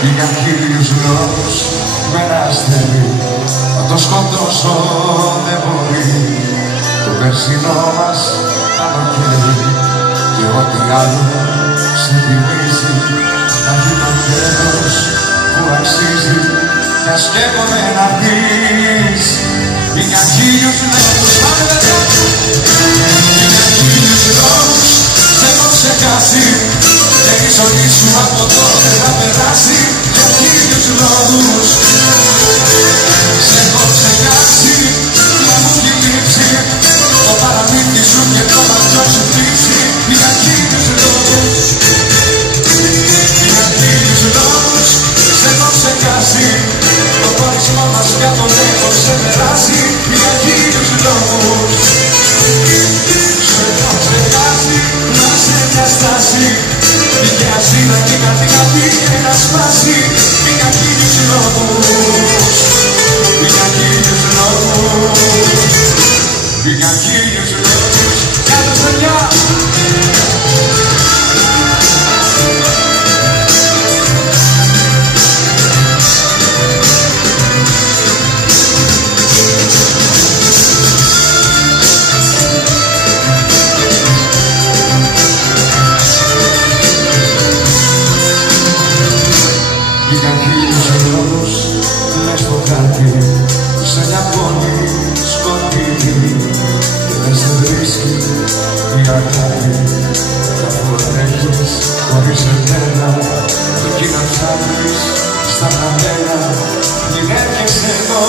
Πήγαν χίλιους λόγους με ένα αστέρι, να το σκοτώσω δεν μπορεί. Το περσινό μας καλοκαίρι και ό,τι άλλο σε θυμίζει, να δει το τέλος που αξίζει κι ας σκέφτομαι να δεις. Πήγαν χίλιους λόγους, πάμε παιδιά, πήγαν χίλιους λόγους σε έχω ξεχάσει και η ζωή σου από τότε θα περάσει. Για χίλιους λόγους σε έχω ξεχάσει, να μου έχει λείψει το παραμύθι σου και το ματιό σου κλείψει. Για χίλιους λόγους, για χίλιους λόγους σε έχω ξεχάσει, το χωρισμό μας πια τον έχω ξεπεράσει. Για χίλιους λόγους σε έχω ξεχάσει, να σε μια στάση και ασύνα και κάτι και να σπάσει. Για χίλιους λόγους, για χίλιους λόγους, για χίλιους λόγους. Κάτω παιδιά! Πήγαν χίλιους λόγους μες στο χάρτη, σε μια πόλη σκοτεινή, και δεν σε βρίσκει η αγάπη. Αφού τρέχεις χωρίς εμένα, εκεί να ψάχνεις στα χαμένα, μην έρχεσαι εδώ.